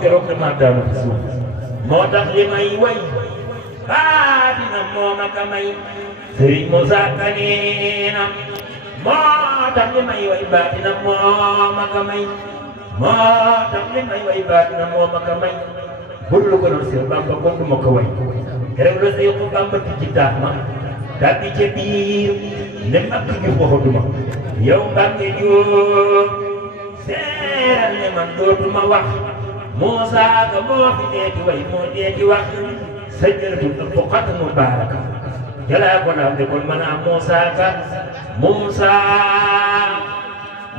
keroog damaa daanu fi suuf moo tax li may way baatina moo ma ka may Sëriñ Musaa Ka neena moo tax li may way baatina moo ma ka may moo tax li may way baatina moo ma ka may bul lu ko doon Seex Bamba ko du ma ko way keroog la Seex Bamba ci taat ma tàbbi ca biir ne mag gi waxatuma yow Mbàkke Jóob seeral ne man dootuma wax Musaa Ka moo fi deeti way moo deeti wax sa jërëtu ëpp xat mu baaraka jalaa ko naam de kon mën a Musaa Ka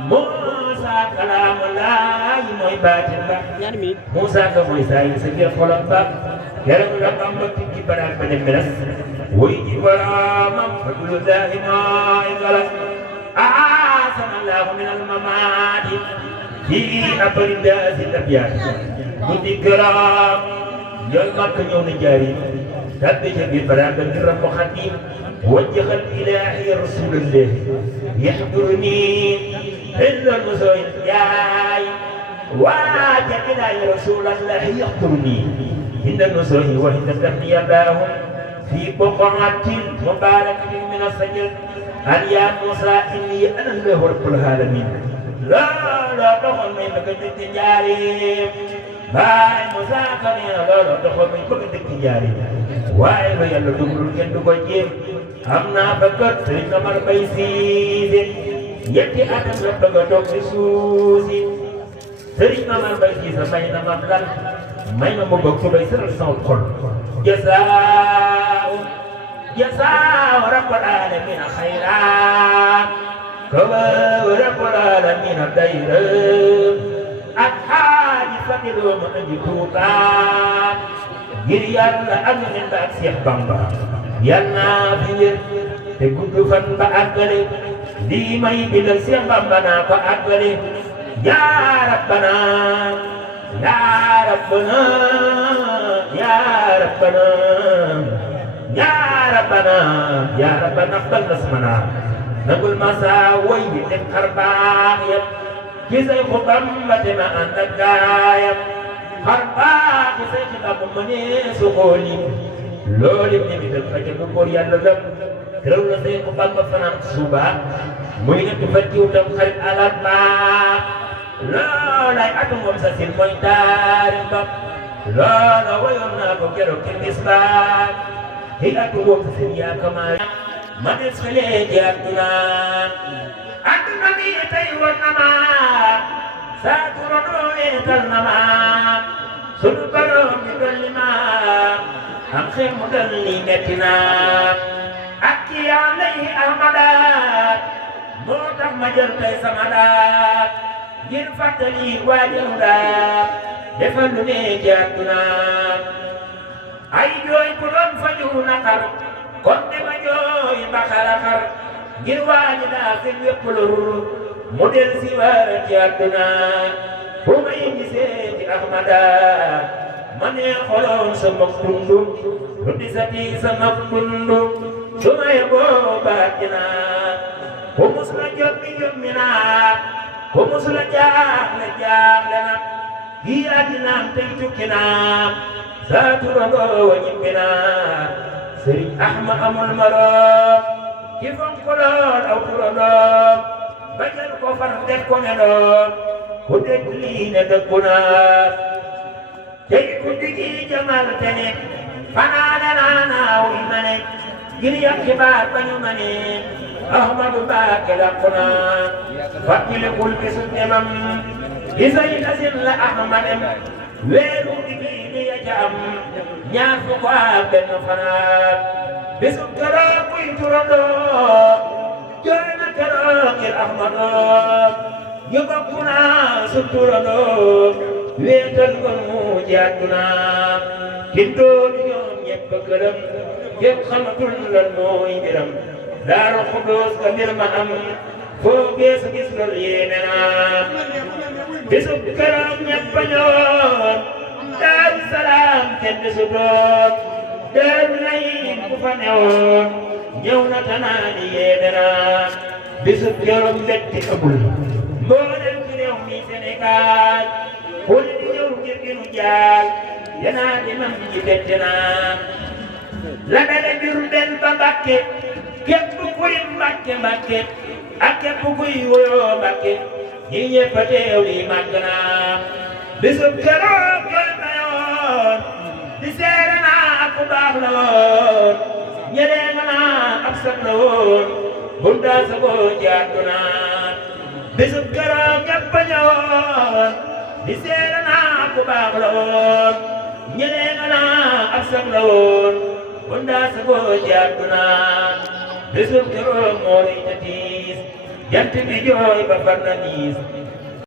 Musaa kalaamu laay mooy baatin ba Musaa Ka mooy saa yi sa biir xolam ba keroog la Bamba tikki baraak ba ne meles woy ji boroomam fadlu laahi mooy galas aasana Allaahu min al-mamaati fi abari daasi abyaat mu di gërëm ñooy Makka ñëw na jaari tabbi ca biir baraak ba ngir Rabbu Xaadim wajjahal ilaahi rasuulallahi yahduruni illal musooyin yaay waaja ilaahi rasuulallahi yahduruni inda nusooyi wa inda tamniya laahum fi buqatin mubaarakatin min as-sajda an yaa Muusaa inni ana Allaahu rabbul aalamiin looloo doxal may bëgg a dëkk njaareem baay Musaa Ka nee na looloo doxal may bëgg a dëkk njaareem waaye lu yàlla dugalul kenn du ko jéem am naa fa kër Sëriñ Amar Mbay Siise ñetti atam la bëgg a toog ci suuf si Sëriñ Amar Mbay Siise may na ma lan may ma mu bëgg bay sëral sama xol jazaa'u rabbul aalamiin xayran kaw rabbul aalamiin dayra ak xaaji Fadilu ma andi Tuuba ngir yàlla am nañ ba ak Seex Bamba yàlla naa fi wér te gudd fan ba àggale lii may bindal Seex Bamba naa ko àggale yaa rabbana yaa rabbana yaa rabbana yaa rabbana yaa rabbana aqbal nasmana nagul ma saa woy wi dem xar baax yëpp ci say ku Bamba te ma ànd ak gaayam xar baax ci say ci Bamba ma ne su ko lim loolu it ñu def ka du góor yàlla lëpp keroog la say ku Bamba fanaan suba muy nekk fa jiw tam xarit alal baax loolay atum moom sa sin mooy taarix ba loola wayoon naa ko keroog ci misbaax hi atum moom sa sin yaa kamaal ma des fa léegi adduna bi tey woon na ma saa turandoo eetal na ma sunu borom bi dolli ma am xel mu dolli metti na ak ki yaa lay ahmada moo tax ma jël tey sama daat ngir fàttali waajal daat defal lu ne ci adduna ay jooy ku doon faju naqar kon dema jooy ba xaraxar ngir waaji daa seen wépp lor mu del si waat ci adduna fu may gisee ci ahmada ma ne xoloon sama dundu lu disati sama dundu su may boobaat dina ku mus la jommi jommi naa ku mus la jaaxle jaaxle na kii addinaam tey tukki naa saa turandoo wa ñibbi naa Sëriñ Ahma amul moroom ki fonk lool aw turandoom ba jël ko far def ko ne doom ku dégg lii ne dëggu naa tey ku digi jamal te ne fanaane naa naaw yi ma ne ngir yàq xibaar ba ñu ma ne Ahmadu Mbàkke làqu naa fàttalikul bisu demam bisay asin la Ahmadem weeru digi ni ya jam ñaar fukk ak benn fanaan bisu keroog kuy turandoo jooy na keroog ngir Ahmadoo ñu bokk naa su turandoo weetal ko mu ci àdduna kindoo di ñoom ñëpp gërëm kenn xamatul lan mooy mbiram Daaru Xudoos ka mbir ma am foo geesu gis loolu yéeme naa bisu keroog ñëpp a ñëwoon Daaru Salaam kenn desu doon Daaru Naim ku fa newoon ñëw na tanaani yéeme naa bisu keroog mbégte ëppul mboolem ci réew mi Sénégal ku ne di ñëw ngir ginu jaal yanaa di mam ji bette naa la dale Jurbel ba Mbàkke képp kuy Mbàkke Mbàkke ak képp kuy woyoo Mbàkke ñi ñëpp a teew li màgg naa bisub keroog koy mayoon di seere naa ku baax la woon ñelee nga naa ab sab la woon bundaa sa boo jaatu naa bisub keroog ñëpp a ñëwoon di seere naa ku baax la woon ñelee nga naa ab sab la woon bundaa sa boo jaatu naa bisub keroog moo rëy ta tiis jant bi jooy ba far na diis